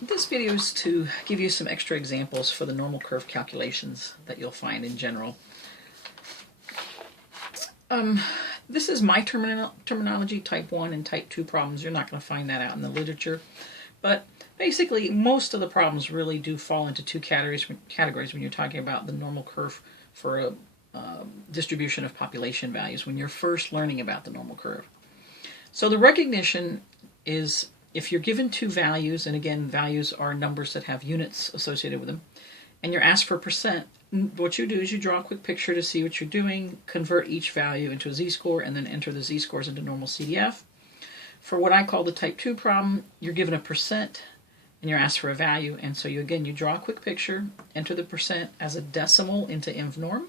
This video is to give you some extra examples for the normal curve calculations that you'll find in general. This is my terminology, type 1 and type 2 problems. You're not going to find that out in the literature. But basically, most of the problems really do fall into two categories when you're talking about the normal curve for a distribution of population values when you're first learning about the normal curve. So the recognition is if you're given two values, and again, values are numbers that have units associated with them, and you're asked for percent, what you do is you draw a quick picture to see what you're doing, convert each value into a z-score, and then enter the z-scores into normal CDF. For what I call the type 2 problem, you're given a percent, and you're asked for a value, and so you draw a quick picture, enter the percent as a decimal into inv norm,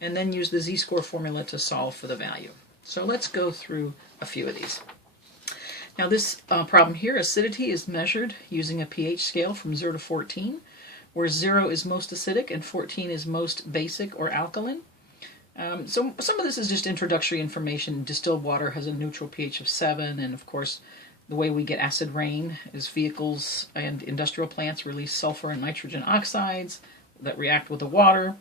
and then use the z-score formula to solve for the value. So let's go through a few of these. Now this problem here, acidity is measured using a pH scale from 0 to 14, where 0 is most acidic and 14 is most basic or alkaline. So some of this is just introductory information. Distilled water has a neutral pH of 7, and of course the way we get acid rain is vehicles and industrial plants release sulfur and nitrogen oxides that react with the water,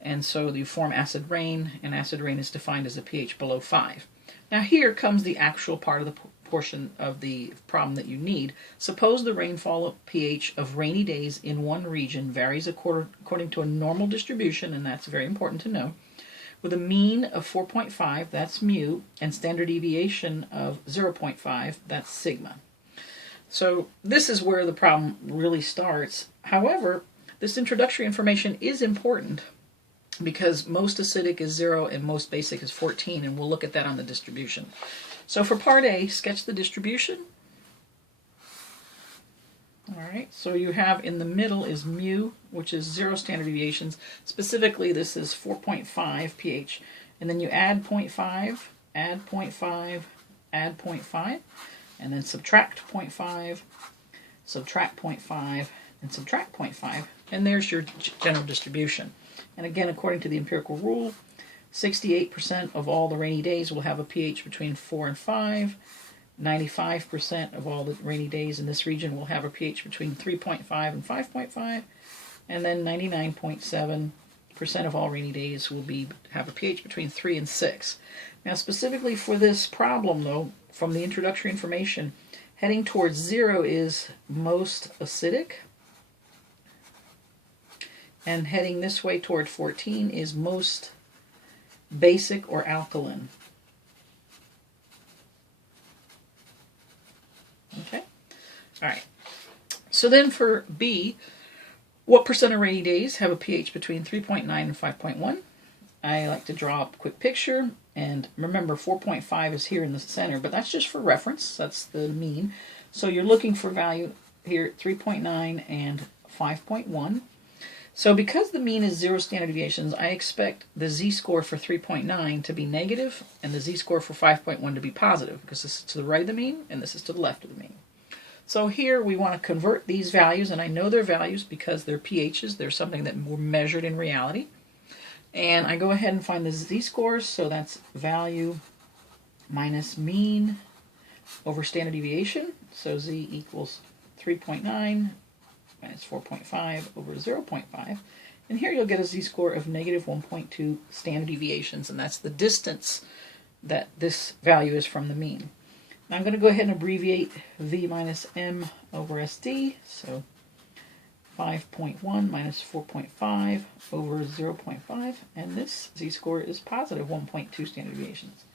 and so you form acid rain, and acid rain is defined as a pH below 5. Now here comes the actual part of the portion of the problem that you need. Suppose the rainfall pH of rainy days in one region varies according to a normal distribution, and that's very important to know, with a mean of 4.5, that's mu, and standard deviation of 0.5, that's sigma. So this is where the problem really starts. However, this introductory information is important because most acidic is 0 and most basic is 14, and we'll look at that on the distribution. So for part A, sketch the distribution. All right, so you have in the middle is mu, which is 0 standard deviations. Specifically, this is 4.5 pH. And then you add 0.5, add 0.5, add 0.5, and then subtract 0.5, subtract 0.5, and subtract 0.5. And there's your general distribution. And again, according to the empirical rule, 68% of all the rainy days will have a pH between 4 and 5. 95% of all the rainy days in this region will have a pH between 3.5 and 5.5. And then 99.7% of all rainy days will have a pH between 3 and 6. Now specifically for this problem, though, from the introductory information, heading towards 0 is most acidic. And heading this way toward 14 is most basic or alkaline. Okay? All right. So then for B, what percent of rainy days have a pH between 3.9 and 5.1? I like to draw up a quick picture, and remember 4.5 is here in the center, but that's just for reference. That's the mean. So you're looking for value here, 3.9 and 5.1. So because the mean is 0 standard deviations, I expect the z-score for 3.9 to be negative and the z-score for 5.1 to be positive, because this is to the right of the mean and this is to the left of the mean. So here we want to convert these values, and I know they're values because they're pHs. They're something that were measured in reality. And I go ahead and find the z-scores, so that's value minus mean over standard deviation. So z equals 3.9 minus 4.5 over 0.5, and here you'll get a z-score of negative 1.2 standard deviations, and that's the distance that this value is from the mean. Now I'm going to go ahead and abbreviate v minus m over sd, so 5.1 minus 4.5 over 0.5, and this z-score is positive 1.2 standard deviations.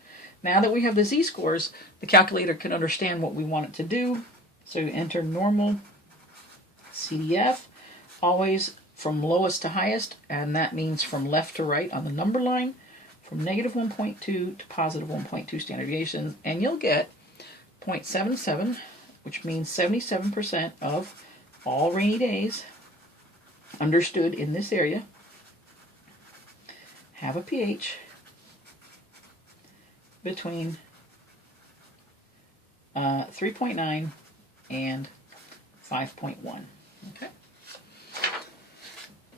Now that we have the z-scores, the calculator can understand what we want it to do, so you enter normal CDF, always from lowest to highest, and that means from left to right on the number line, from negative 1.2 to positive 1.2 standard deviations, and you'll get 0.77, which means 77% of all rainy days understood in this area have a pH between 3.9 and 5.1. Okay.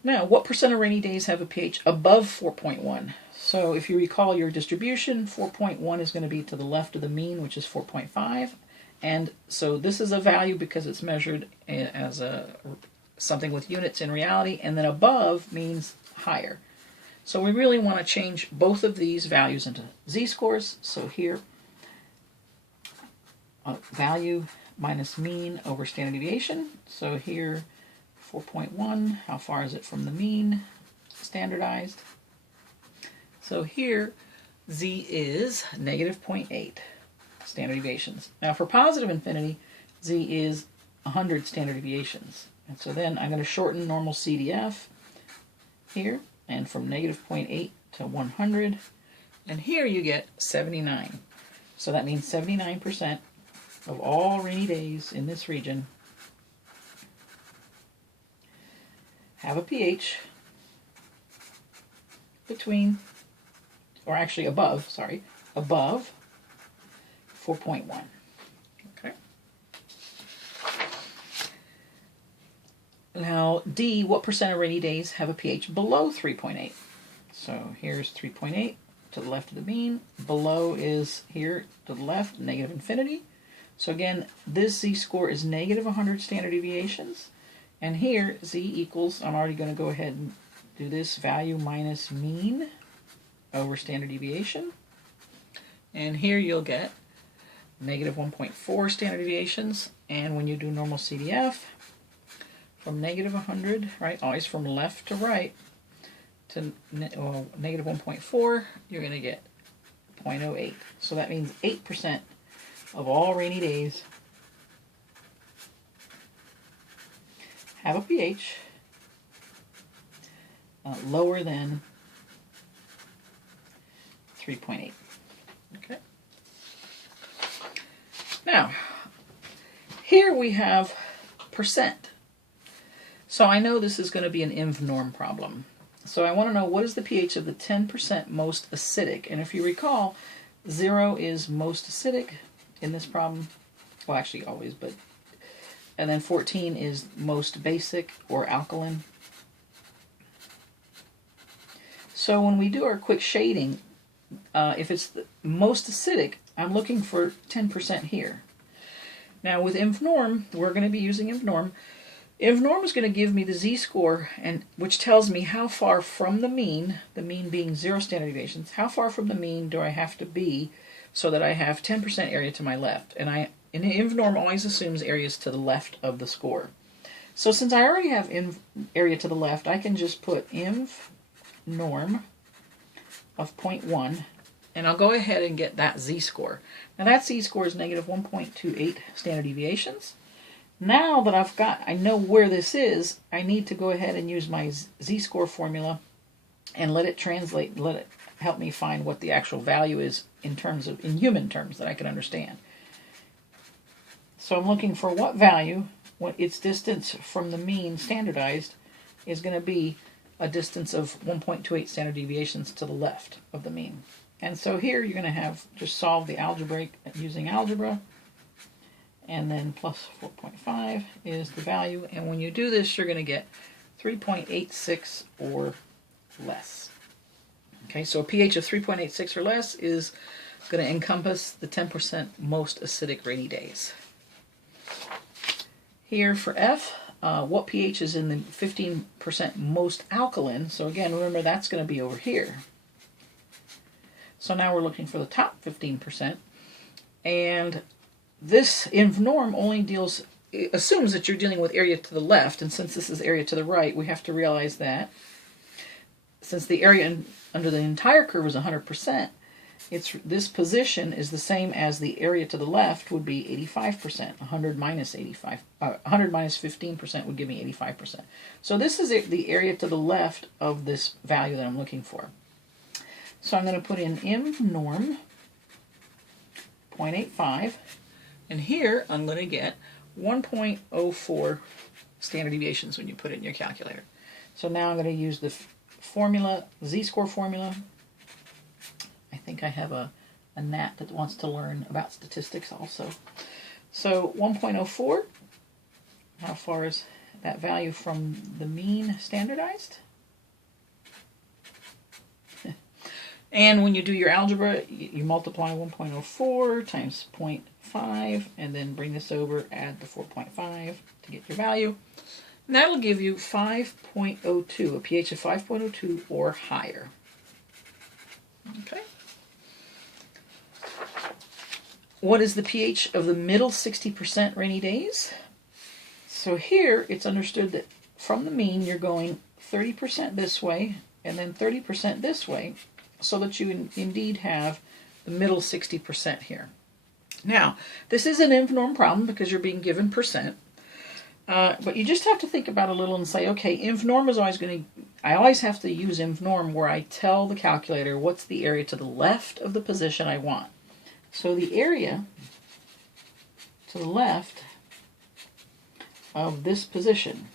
Now, what percent of rainy days have a pH above 4.1? So if you recall your distribution, 4.1 is going to be to the left of the mean, which is 4.5, And so this is a value because it's measured as something with units in reality, and then above means higher. So we really want to change both of these values into z-scores. So here, value minus mean over standard deviation. So here, 4.1, how far is it from the mean standardized? So here, z is negative 0.8 standard deviations. Now for positive infinity, z is 100 standard deviations. And so then I'm going to shorten normal CDF here, and from negative 0.8 to 100, and here you get 79. So that means 79% of all rainy days in this region have a pH between, or actually above, sorry, above 4.1. Okay. Now, D, what percent of rainy days have a pH below 3.8? So here's 3.8 to the left of the mean. Below is here to the left, negative infinity. So again, this z-score is negative 100 standard deviations. And here, z equals, I'm already going to go ahead and do this, value minus mean over standard deviation. And here you'll get negative 1.4 standard deviations. And when you do normal CDF, from negative 100, right, always from left to right, to negative 1.4, you're going to get 0.08. So that means 8% of all rainy days have a pH lower than 3.8. Okay. Now, here we have percent. So I know this is going to be an inv norm problem. So I want to know what is the pH of the 10% most acidic. And if you recall, 0 is most acidic in this problem. Well, actually always, but... And then 14 is most basic or alkaline. So when we do our quick shading, if it's the most acidic, I'm looking for 10% here. Now with inv norm, we're going to be using inv norm. Inv norm is going to give me the z-score, and which tells me how far from the mean being 0 standard deviations, how far from the mean do I have to be so that I have 10% area to my left. And inv norm always assumes areas to the left of the score. So since I already have area to the left, I can just put inv norm of 0.1, and I'll go ahead and get that z-score. Now that z-score is negative 1.28 standard deviations. Now that I know where this is, I need to go ahead and use my z-score formula and let it translate, let it help me find what the actual value is in human terms that I can understand. So I'm looking for what value, what its distance from the mean standardized is going to be a distance of 1.28 standard deviations to the left of the mean. And so here you're going to just solve the algebraic using algebra. And then plus 4.5 is the value. And when you do this, you're going to get 3.86 or less. Okay, so a pH of 3.86 or less is going to encompass the 10% most acidic rainy days. Here for F, what pH is in the 15% most alkaline? So again, remember that's going to be over here. So now we're looking for the top 15%. And this inv norm only assumes that you're dealing with area to the left, and since this is area to the right, we have to realize that since the area under the entire curve is 100%, this position is the same as the area to the left would be 85%. 100 minus 15% would give me 85%. So this is the area to the left of this value that I'm looking for. So I'm going to put in inv norm 0.85. And here, I'm going to get 1.04 standard deviations when you put it in your calculator. So now I'm going to use the formula, z-score formula. I think I have a gnat that wants to learn about statistics also. So 1.04, how far is that value from the mean standardized? And when you do your algebra, you multiply 1.04 times 4.5, and then bring this over, add the 4.5 to get your value. And that'll give you 5.02, a pH of 5.02 or higher. Okay. What is the pH of the middle 60% rainy days? So here it's understood that from the mean you're going 30% this way and then 30% this way, so that you indeed have the middle 60% here. Now, this is an inv norm problem because you're being given percent, but you just have to think about it a little and say, okay, inv norm is always going to, I always have to use inv norm where I tell the calculator what's the area to the left of the position I want. So the area to the left of this position,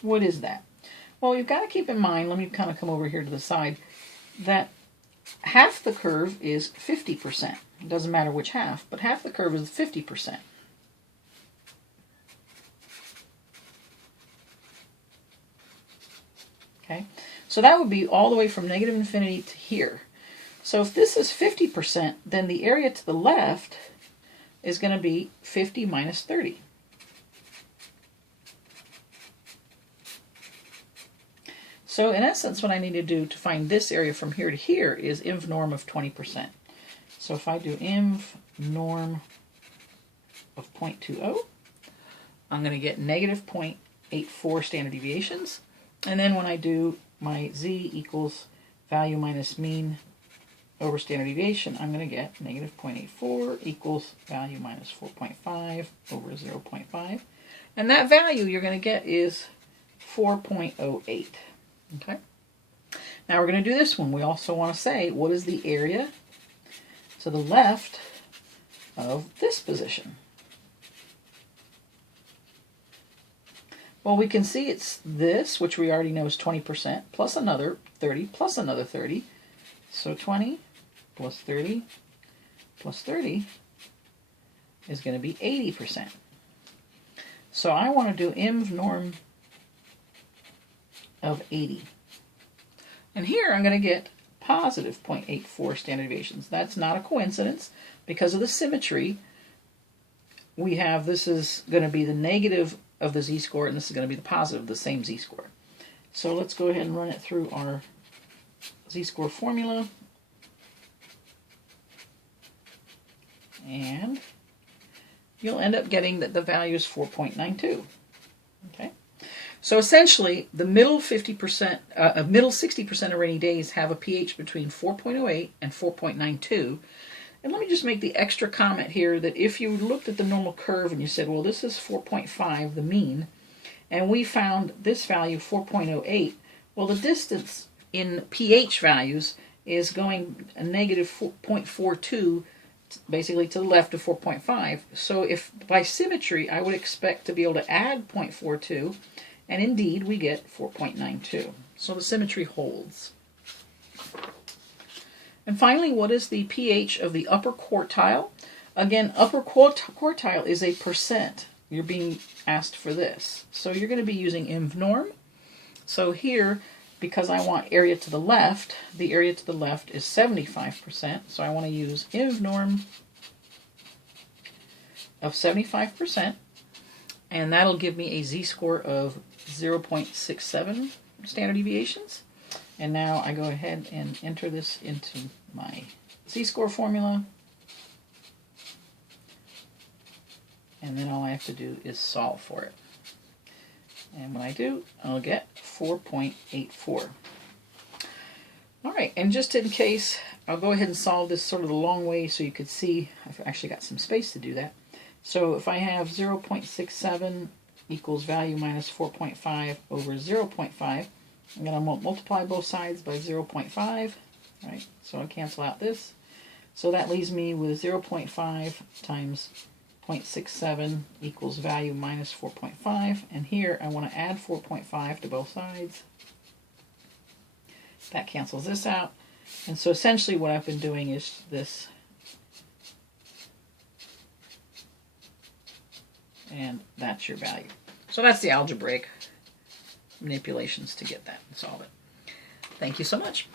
what is that? Well, you've got to keep in mind, let me kind of come over here to the side, that half the curve is 50%. It doesn't matter which half, but half the curve is 50%. Okay, so that would be all the way from negative infinity to here. So if this is 50%, then the area to the left is going to be 50 minus 30. So in essence, what I need to do to find this area from here to here is inv norm of 20%. So if I do inv norm of 0.20, I'm going to get negative 0.84 standard deviations. And then when I do my z equals value minus mean over standard deviation, I'm going to get negative 0.84 equals value minus 4.5 over 0.5. And that value you're going to get is 4.08. Okay. Now we're going to do this one. We also want to say, what is the area to the left of this position? Well, we can see it's this, which we already know is 20%, plus another 30, plus another 30. So 20 plus 30 plus 30 is going to be 80%. So I want to do inv norm of 80. And here I'm going to get positive 0.84 standard deviations. That's not a coincidence. Because of the symmetry, we have this is going to be the negative of the z-score, and this is going to be the positive of the same z-score. So let's go ahead and run it through our z-score formula. And you'll end up getting that the value is 4.92. Okay. So essentially, the middle 50%, middle 60% of rainy days have a pH between 4.08 and 4.92. And let me just make the extra comment here that if you looked at the normal curve and you said, well, this is 4.5, the mean, and we found this value 4.08, well, the distance in pH values is going a negative 0.42, basically to the left of 4.5. So if by symmetry, I would expect to be able to add 0.42, and indeed we get 4.92. So the symmetry holds. And finally, what is the pH of the upper quartile? Again, upper quartile is a percent. You're being asked for this. So you're going to be using inv norm. So here, because I want area to the left, the area to the left is 75%. So I want to use inv norm of 75%. And that'll give me a z-score of 0.67 standard deviations. And now I go ahead and enter this into my z-score formula. And then all I have to do is solve for it. And when I do, I'll get 4.84. All right, and just in case, I'll go ahead and solve this sort of the long way so you could see. I've actually got some space to do that. So if I have 0.67 equals value minus 4.5 over 0.5, I'm going to multiply both sides by 0.5, right? So I'll cancel out this. So that leaves me with 0.5 times 0.67 equals value minus 4.5. And here I want to add 4.5 to both sides. That cancels this out. And so essentially what I've been doing is this. And that's your value. So that's the algebraic manipulations to get that and solve it. Thank you so much.